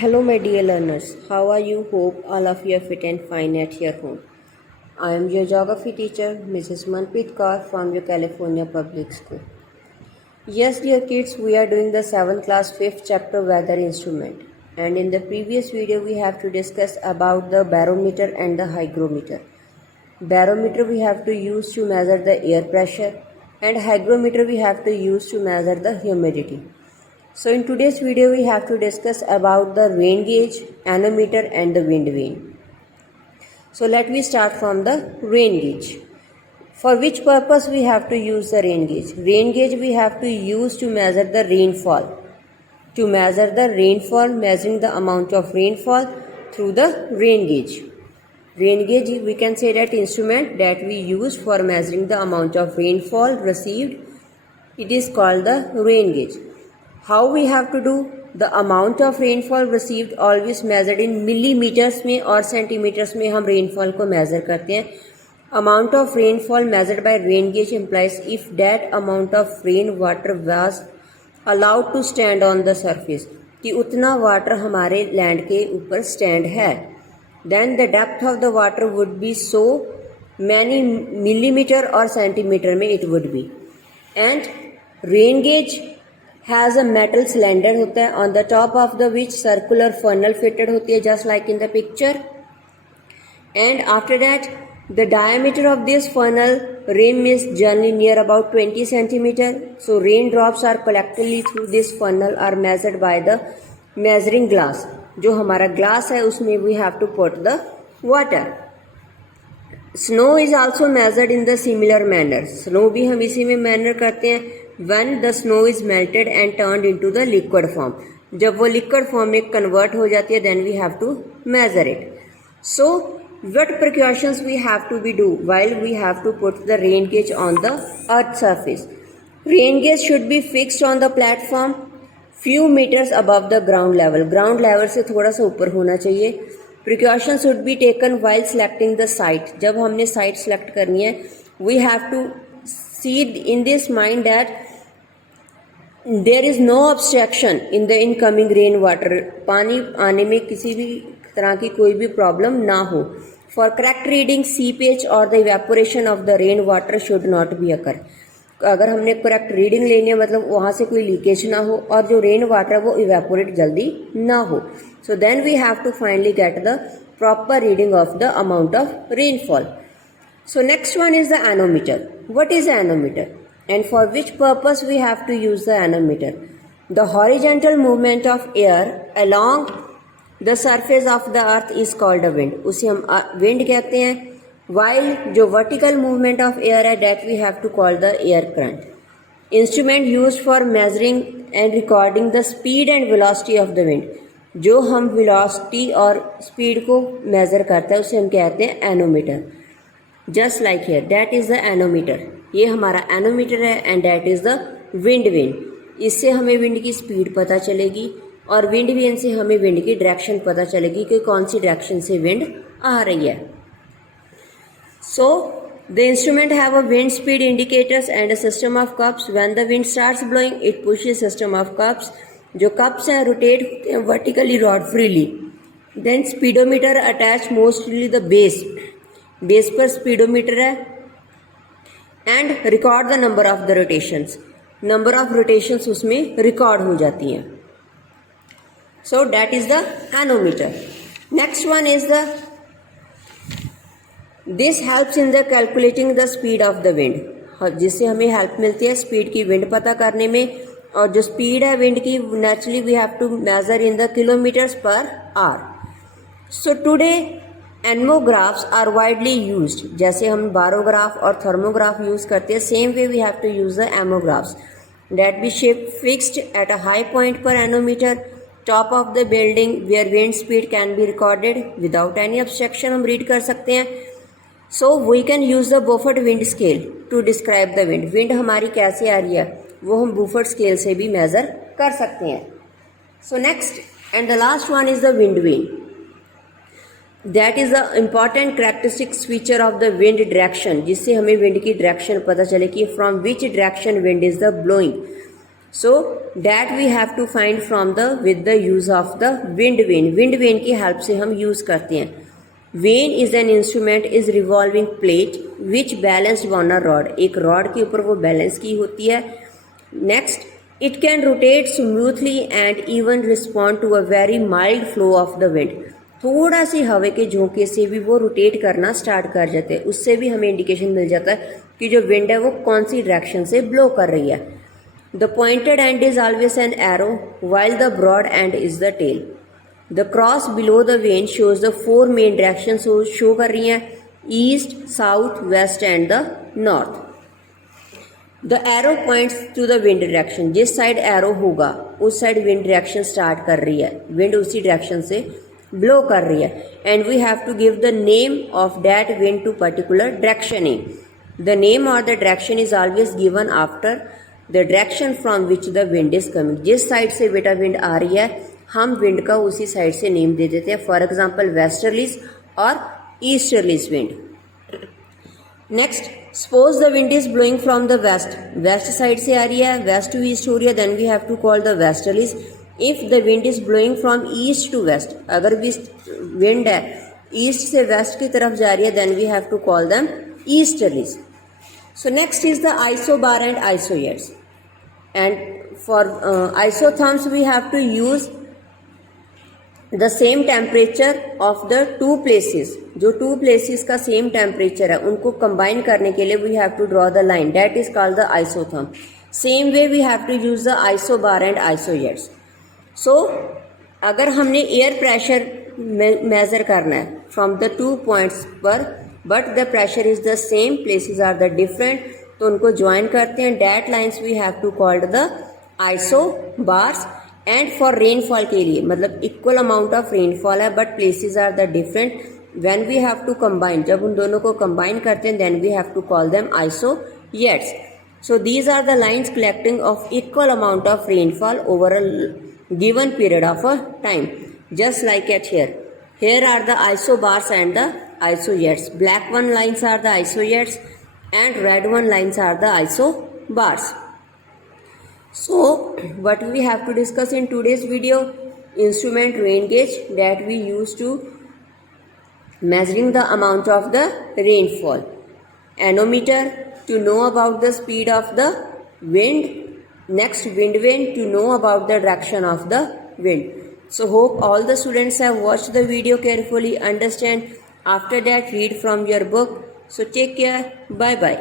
Hello, my dear learners. How are you? Hope all of you are fit and fine at your home. I am your geography teacher, Mrs. Manpreet Kaur from your California Public School. Yes, dear kids, we are doing the 7th class 5th chapter weather instrument. And in the previous video, we have to discuss about the barometer and the hygrometer. Barometer we have to use to measure the air pressure, and hygrometer we have to use to measure the humidity. So in today's video we have to discuss about the rain gauge, anemometer and the wind vane. So let me start from the rain gauge. For which purpose we have to use the rain gauge? Rain gauge we have to use to measure the rainfall. To measure the rainfall, measuring the amount of rainfall through the rain gauge. Rain gauge, we can say that instrument that we use for measuring the amount of rainfall received. It is called the rain gauge. How we have to do? The amount of rainfall received always measured in millimeters में और centimeters में हम rainfall को measure करते हैं. Amount of rainfall measured by rain gauge implies if that amount of rain water was allowed to stand on the surface, कि उतना water हमारे land के ऊपर stand है. Then the depth of the water would be so many millimeter or centimeter में it would be. And rain gauge has a metal cylinder होता है on the top of the which circular funnel fitted होती है just like in the picture. And after that the diameter of this funnel rim is generally near about 20 centimeter. So raindrops are collectively through this funnel are measured by the measuring glass. जो हमारा glass है उसमें we have to put the water. Snow is also measured in the similar manner. Snow भी हम इसी में measure करते हैं when the snow is melted and turned into the liquid form. जब वो liquid form में convert हो जाती है then we have to measure it. So what precautions we have to be do while we have to put the rain gauge on the earth surface? Rain gauge should be fixed on the platform few meters above the ground level. Ground level से थोड़ा सा ऊपर होना चाहिए. Precautions should be taken while selecting the site. जब हमने site select करनी है we have to see in this mind that there is no obstruction in the incoming rain water. पानी आने में किसी भी तरह की कोई भी प्रॉब्लम ना हो. For correct reading, seepage or the evaporation of the rain water should not be occur. अगर हमने करेक्ट रीडिंग लेनी है मतलब वहाँ से कोई लीकेज ना हो और जो रेन वाटर है वो इवेपोरेट जल्दी ना हो. So then we have to finally get the proper reading of the amount of rainfall. So next one is the anemometer. What is the anemometer and for which purpose we have to use the anemometer? The horizontal movement of air along the surface of the earth is called a wind. उसे हम wind कहते हैं. While जो vertical movement of air है that we have to call the air current. Instrument used for measuring and recording the speed and velocity of the wind. जो हम velocity और speed को measure करते हैं उसे हम कहते हैं anemometer. Just like here, that is the anemometer. ये हमारा anemometer है and that is the wind vane. इससे हमें wind की speed पता चलेगी और wind vane से हमें wind की direction पता चलेगी कि कौन सी direction से wind आ रही है. So the instrument have a wind speed indicators and a system of cups. When the wind starts blowing, it pushes system of cups. जो cups हैं rotate होते हैं vertically rod freely. Then speedometer attach mostly the base. Base पर speedometer है and record the number of the rotations. Number of rotations उसमें record हो जाती हैं. So that is the nanometre. Next one is the this helps in the calculating the speed of the wind. जिससे हमें help मिलती है speed की wind पता करने में. और जो स्पीड है विंड की naturally we have to measure in the kilometres per hour. So today anemographs are widely used. जैसे हम बारोग्राफ और थर्मोग्राफ यूज करते हैं same way we have to use the anemographs that be ship fixed at a high point पर anemometer top of the building where wind speed can be recorded without any obstruction. हम read कर सकते हैं. So we can use the बुफर्ट wind scale to describe the wind. Wind हमारी कैसे आ रही है वो हम बुफर्ट स्केल से भी मेजर कर सकते हैं. So next and the last one is the wind vane. That is the important characteristics feature of the wind direction. जिससे हमें विंड की डायरेक्शन पता चले कि from which direction wind is the blowing. So that we have to find from the with the use of the wind vane. Wind vane की help से हम use करते हैं. Vane is an instrument is revolving plate which balanced on a rod. एक rod के ऊपर वो balance की होती है. Next, it can rotate smoothly and even respond to a very mild flow of the wind. थोड़ा सी हवा के झोंके से भी वो रोटेट करना स्टार्ट कर जाते हैं. उससे भी हमें इंडिकेशन मिल जाता है कि जो विंड है वो कौन सी डायरेक्शन से ब्लो कर रही है. The pointed end is always an arrow while the broad end is the tail. The cross below the vane shows the 4 main direction show कर रही हैं, east, south, west and the north. The arrow points to the wind direction. जिस side arrow होगा उस side wind direction start कर रही है, wind उसी डायरेक्शन से ब्लो कर रही है. And we have to give the name of that wind to particular direction name. The name और the direction is always given after the direction from which the wind is coming. जिस side से बेटा wind आ रही है हम wind का उसी side से नेम दे देते हैं. फॉर एग्जाम्पल वेस्टर्लीज और easterlies wind. Next, suppose the wind is blowing from the west. West side से आ रही है, वेस्ट टू ईस्ट हो रही है, then we have to call the westerlies. If the wind is blowing from east to west, अगर wind है east से वेस्ट की तरफ जा रही है, then we have to call them easterlies. So next is the isobar and isohyets. And for isotherms we have to use the same temperature of the 2 places. जो 2 places का same temperature है उनको combine करने के लिए we have to draw the line, that is called the isotherm. Same way we have to use the isobar and isohyets. So अगर हमने air pressure measure करना है फ्रॉम द 2 पॉइंट्स पर, but the pressure is the same, places are the different, तो उनको join करते हैं. That lines we have to called the isobars. And for rainfall के लिए मतलब इक्वल अमाउंट ऑफ रेनफॉल है but places are the different, when we have to combine, जब उन दोनों को कंबाइन करते हैं then we have to call them isohyets. So these are the lines collecting of equal amount of rainfall over a given period of a time, just like at here. Here are the isobars and the isoyerts. Black one lines are the isoyerts and red one lines are the isobars. So what we have to discuss in today's video, instrument rain gauge that we use to measuring the amount of the rainfall, anemometer to know about the speed of the wind, next wind vane to know about the direction of the wind. So hope all the students have watched the video carefully, understand, after that read from your book. So take care, bye bye.